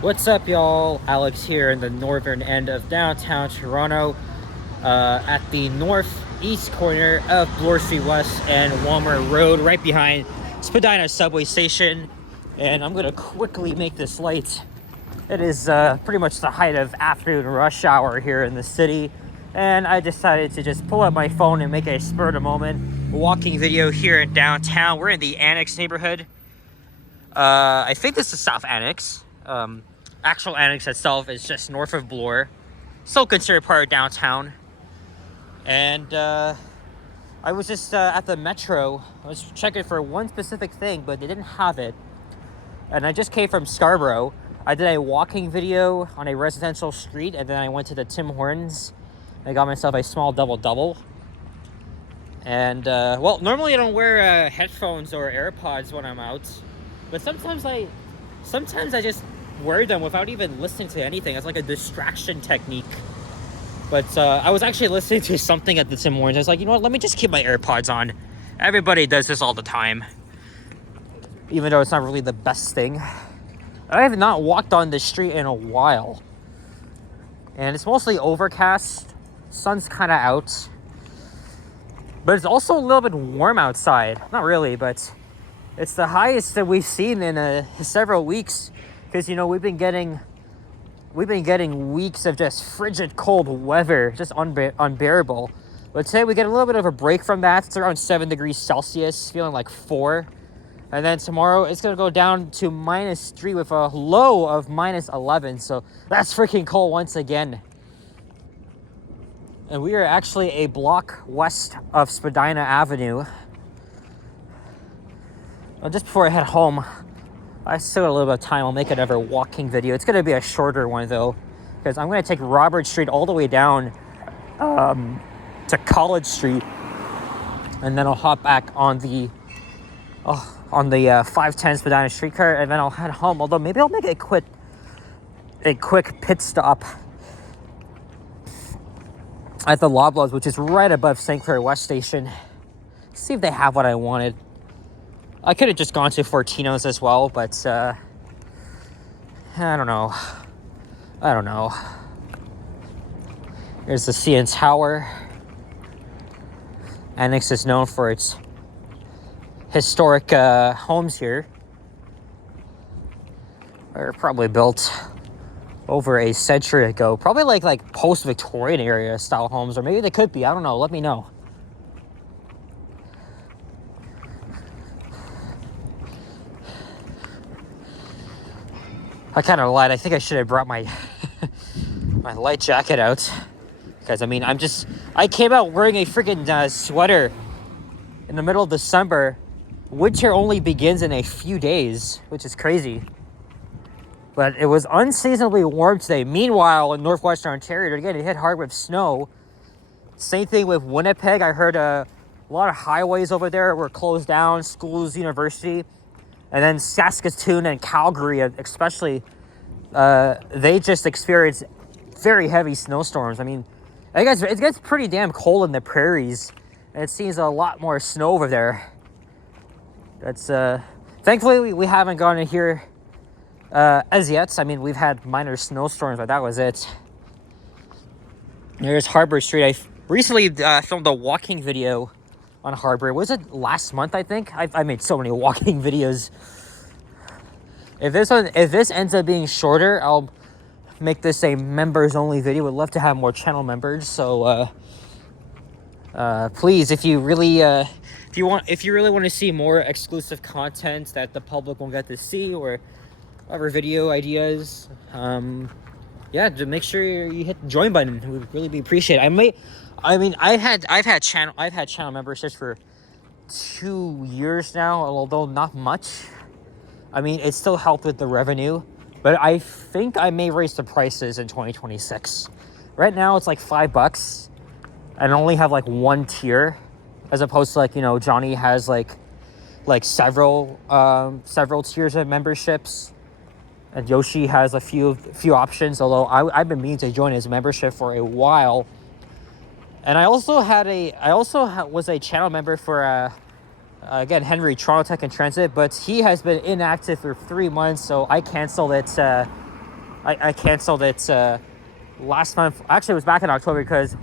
What's up, y'all? Alex here in the northern end of downtown Toronto, at the northeast corner of Bloor Street West and Walmer Road, right behind Spadina subway station. And I'm gonna quickly make this light. It is pretty much the height of afternoon rush hour here in the city, and I decided to just pull up my phone and make a spur of the moment walking video here in downtown. We're in the Annex neighborhood. I think this is South Annex. Actual Annex itself is just north of Bloor, still considered part of downtown. And I was just at the metro. I was checking for one specific thing, but they didn't have it. And I just came from Scarborough. I did a walking video on a residential street, and then I went to the Tim Hortons. I got myself a small double. And well, normally I don't wear headphones or AirPods when I'm out, but sometimes I just wear them without even listening to anything. It's like a distraction technique. But I was actually listening to something at the Tim Hortons. I was like, you know what, let me just keep my AirPods on. Everybody does this all the time, even though it's not really the best thing. I have not walked on the street in a while, and it's mostly overcast. Sun's kind of out, but it's also a little bit warm outside. Not really, but it's the highest that we've seen in several weeks. Because, you know, we've been getting weeks of just frigid cold weather, just unbearable. But today we get a little bit of a break from that. It's around 7 degrees Celsius, feeling like 4. And then tomorrow it's going to go down to -3 with a low of -11. So that's freaking cold once again. And we are actually a block west of Spadina Avenue. Well, just before I head home, I still got a little bit of time. I'll make another walking video. It's going to be a shorter one, though, because I'm going to take Robert Street all the way down to College Street, and then I'll hop back on the 510 Spadina streetcar, and then I'll head home. Although maybe I'll make a quick pit stop at the Loblaws, which is right above St. Clair West Station. See if they have what I wanted. I could have just gone to Fortino's as well, but I don't know. Here's the CN Tower. Annex is known for its historic homes here. They're probably built over a century ago. Probably like post-Victorian area style homes, or maybe they could be. I don't know. Let me know. I kind of lied. I think I should have brought my my light jacket out, because I mean, I came out wearing a freaking sweater in the middle of December. Winter only begins in a few days, which is crazy. But it was unseasonably warm today. Meanwhile, in northwestern Ontario, they're getting hit hard with snow. Same thing with Winnipeg. I heard a lot of highways over there were closed down, schools, university. And then Saskatoon and Calgary, especially, they just experienced very heavy snowstorms. I mean, it gets pretty damn cold in the prairies, and it seems a lot more snow over there. That's thankfully we haven't gone in here as yet. I mean, we've had minor snowstorms, but that was it. There's Harbor Street. I recently filmed a walking video on Harbor. Was it last month? I think I made so many walking videos. If this ends up being shorter, I'll make this a members only video. Would love to have more channel members. So please, if you really want to see more exclusive content that the public won't get to see, or other video ideas, yeah, just make sure you hit the join button. It would really be appreciated. I've had channel memberships for 2 years now, although not much. I mean, it still helped with the revenue, but I think I may raise the prices in 2026. Right now, it's like $5, and I only have like one tier, as opposed to, like, you know, Johnny has like several tiers of memberships, and Yoshi has a few options. Although I've been meaning to join his membership for a while. And I also was a channel member for again, Henry, Toronto Tech and Transit, but he has been inactive for 3 months, so I canceled it I canceled it last month. Actually, it was back in October because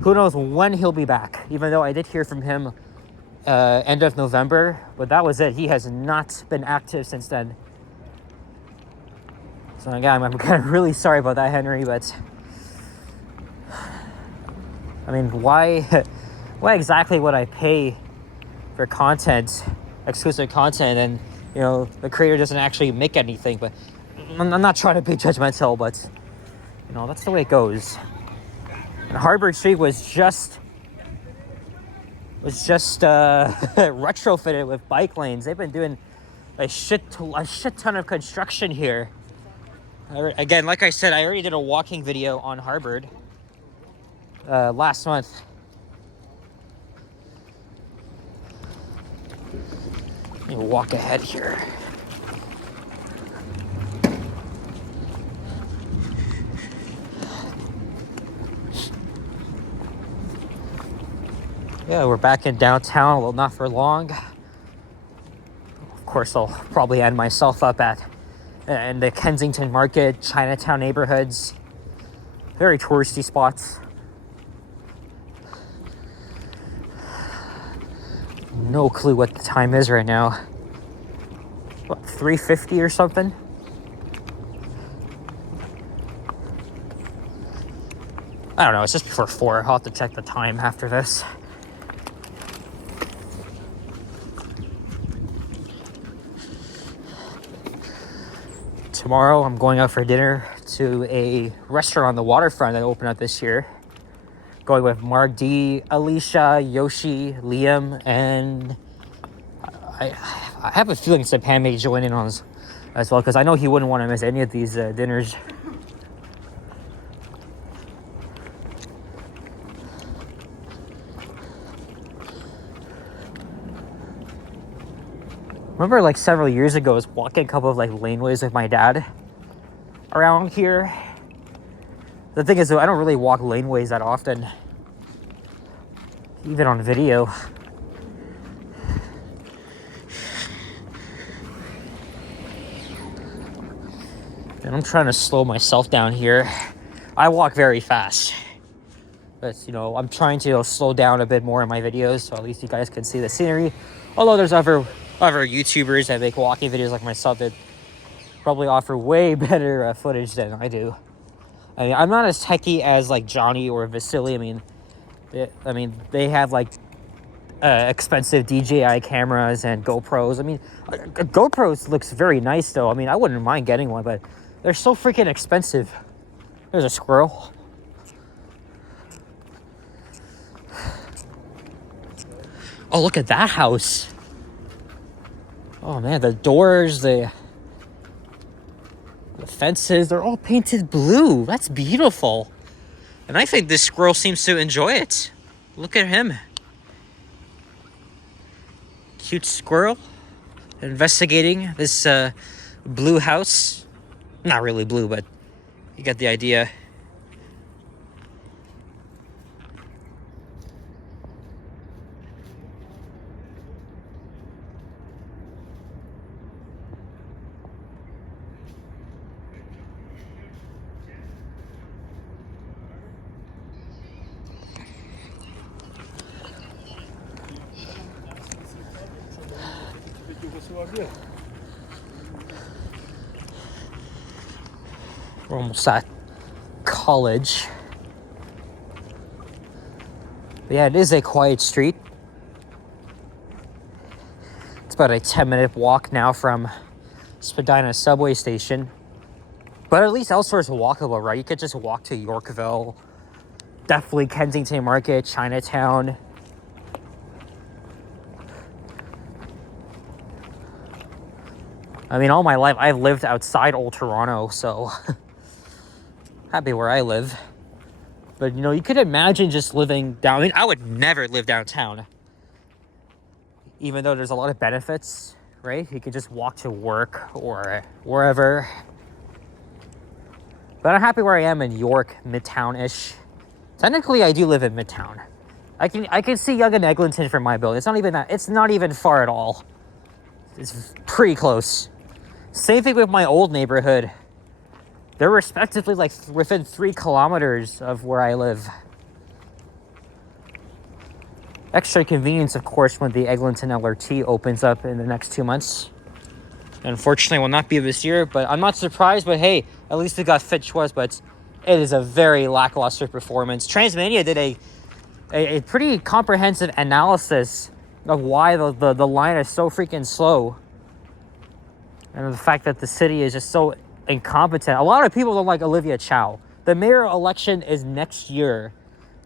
who knows when he'll be back. Even though I did hear from him end of November, but that was it. He has not been active since then. So again, I'm kind of really sorry about that, Henry, but I mean, why exactly would I pay for content, exclusive content, and you know the creator doesn't actually make anything? But I'm not trying to be judgmental, but you know that's the way it goes. And Harvard Street was just retrofitted with bike lanes. They've been doing a shit ton of construction here. Again, like I said, I already did a walking video on Harvard last month. Let me walk ahead here. Yeah, we're back in downtown. Well, not for long. Of course, I'll probably end myself up in the Kensington Market, Chinatown neighborhoods. Very touristy spots. No clue what the time is right now. What, 3:50 or something? I don't know, it's just before 4. I'll have to check the time after this. Tomorrow I'm going out for dinner to a restaurant on the waterfront that opened up this year. Going with Mark D, Alicia, Yoshi, Liam, and I have a feeling Sapan may join in on as well, because I know he wouldn't want to miss any of these dinners. Remember, like several years ago, I was walking a couple of like laneways with my dad around here. The thing is, though, I don't really walk laneways that often, even on video. And I'm trying to slow myself down here. I walk very fast, but you know, I'm trying to slow down a bit more in my videos, so at least you guys can see the scenery. Although there's other YouTubers that make walking videos like myself that probably offer way better footage than I do. I mean, I'm not as techie as like Johnny or Vasily. I mean, they have like expensive DJI cameras and GoPros. I mean, GoPros looks very nice though. I mean, I wouldn't mind getting one, but they're so freaking expensive. There's a squirrel. Oh, look at that house. Oh man, the doors, the fences, they're all painted blue. That's beautiful. And I think this squirrel seems to enjoy it. Look at him. Cute squirrel investigating this blue house. Not really blue, but you get the idea. We're almost at college. But yeah, it is a quiet street. It's about a 10-minute walk now from Spadina subway station. But at least elsewhere is walkable, right? You could just walk to Yorkville. Definitely Kensington Market, Chinatown. I mean, all my life I've lived outside Old Toronto, so happy where I live. But you know, you could imagine just living down. I mean, I would never live downtown, even though there's a lot of benefits, right? You could just walk to work or wherever. But I'm happy where I am in York, Midtown-ish. Technically, I do live in Midtown. I can see Yonge and Eglinton from my building. It's not even that. It's not even far at all. It's pretty close. Same thing with my old neighborhood. They're respectively like within 3 kilometers of where I live. Extra convenience, of course, when the Eglinton LRT opens up in the next 2 months. Unfortunately, will not be this year, but I'm not surprised. But hey, at least we got Fitch was, but it is a very lackluster performance. Transmedia did a pretty comprehensive analysis of why the line is so freaking slow. And the fact that the city is just so incompetent. A lot of people don't like Olivia Chow. The mayor election is next year.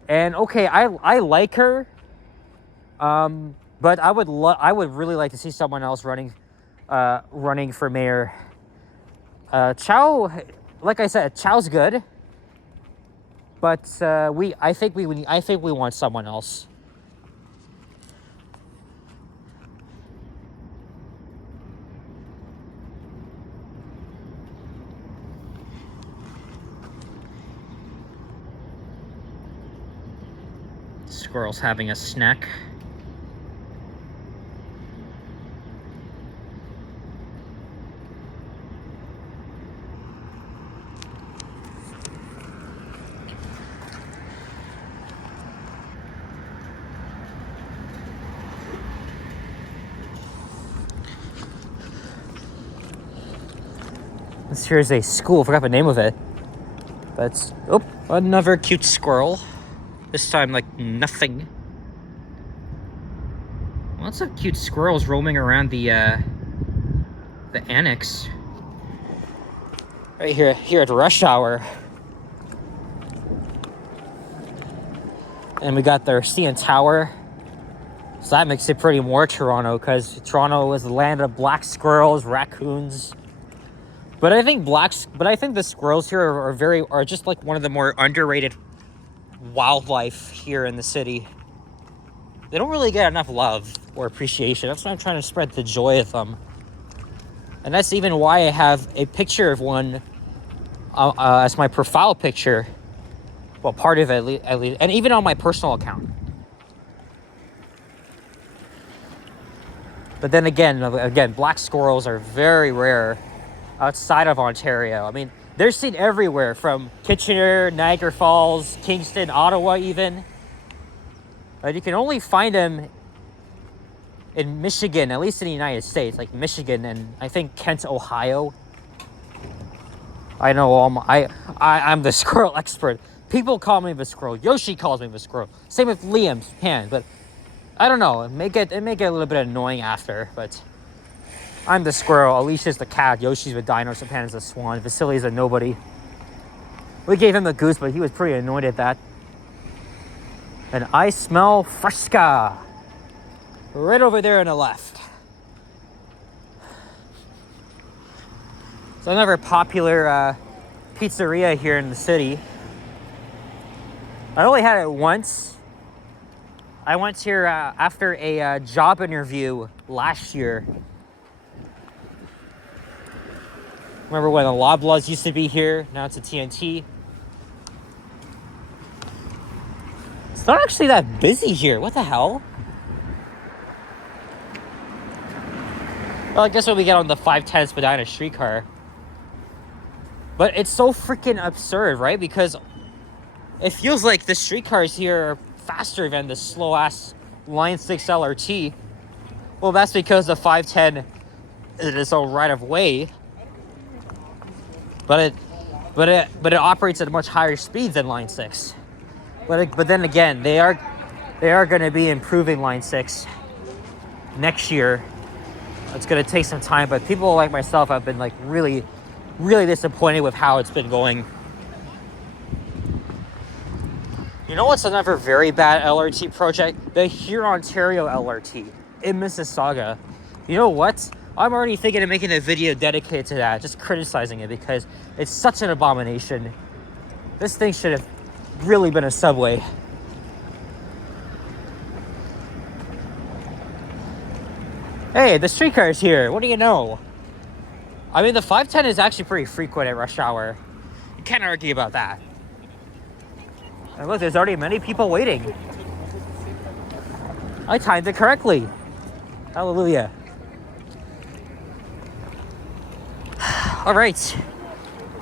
And okay, I like her. But I would really like to see someone else running for mayor. Chow, like I said, Chow's good. But I think we want someone else. Squirrel's having a snack. This here is a school. I forgot the name of it. But oh, another cute squirrel. This time, like nothing. Lots of cute squirrels roaming around the Annex. Right here at rush hour. And we got their CN Tower. So that makes it pretty more Toronto, because Toronto is the land of black squirrels, raccoons. But I think the squirrels here are just like one of the more underrated wildlife here in the city. They don't really get enough love or appreciation. That's why I'm trying to spread the joy of them. And that's even why I have a picture of one as my profile picture. Well, part of it at least, and even on my personal account. But then again, black squirrels are very rare outside of Ontario. I mean, they're seen everywhere, from Kitchener, Niagara Falls, Kingston, Ottawa even. But you can only find them in Michigan, at least in the United States, like Michigan and I think Kent, Ohio. I know I'm the squirrel expert. People call me the squirrel. Yoshi calls me the squirrel. Same with Liam's Pan, but I don't know. It may get a little bit annoying after, but I'm the squirrel. Alicia's the cat. Yoshi's the dino. Sapan's the swan. Vasily's a nobody. We gave him the goose, but he was pretty annoyed at that. And I smell Fresca. Right over there on the left. It's another popular pizzeria here in the city. I only had it once. I went here after a job interview last year. Remember when the Loblaws used to be here? Now it's a TNT. It's not actually that busy here. What the hell? Well, I guess when we get on the 510 Spadina streetcar. But it's so freaking absurd, right? Because it feels like the streetcars here are faster than the slow-ass Line 6 LRT. Well, that's because the 510 is its own right-of-way. But it operates at a much higher speed than Line 6. But then again, they are going to be improving Line 6 next year. It's going to take some time, but people like myself have been like really, really disappointed with how it's been going. You know what's another very bad LRT project? The Huron-Ontario LRT in Mississauga. You know what? I'm already thinking of making a video dedicated to that, just criticizing it because it's such an abomination. This thing should have really been a subway. Hey, the streetcar's here. What do you know? I mean, the 510 is actually pretty frequent at rush hour. You can't argue about that. And look, there's already many people waiting. I timed it correctly. Hallelujah. All right.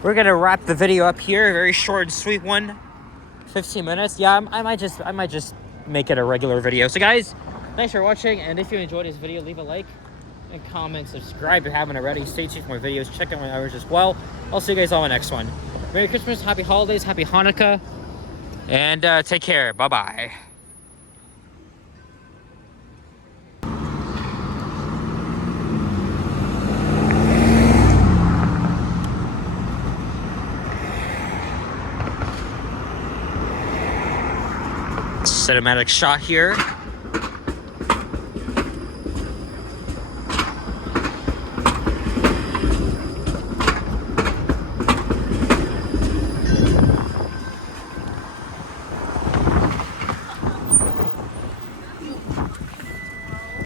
we're gonna wrap the video up here. Very short and sweet one. 15 minutes. Yeah, I might just make it a regular video. So guys, thanks for watching, and if you enjoyed this video, leave a like and comment, subscribe if you haven't already. Stay tuned for more videos. Check out my others as well. I'll see you guys on the next one. Merry Christmas, happy holidays, happy Hanukkah, and take care. Bye-bye. Cinematic shot here.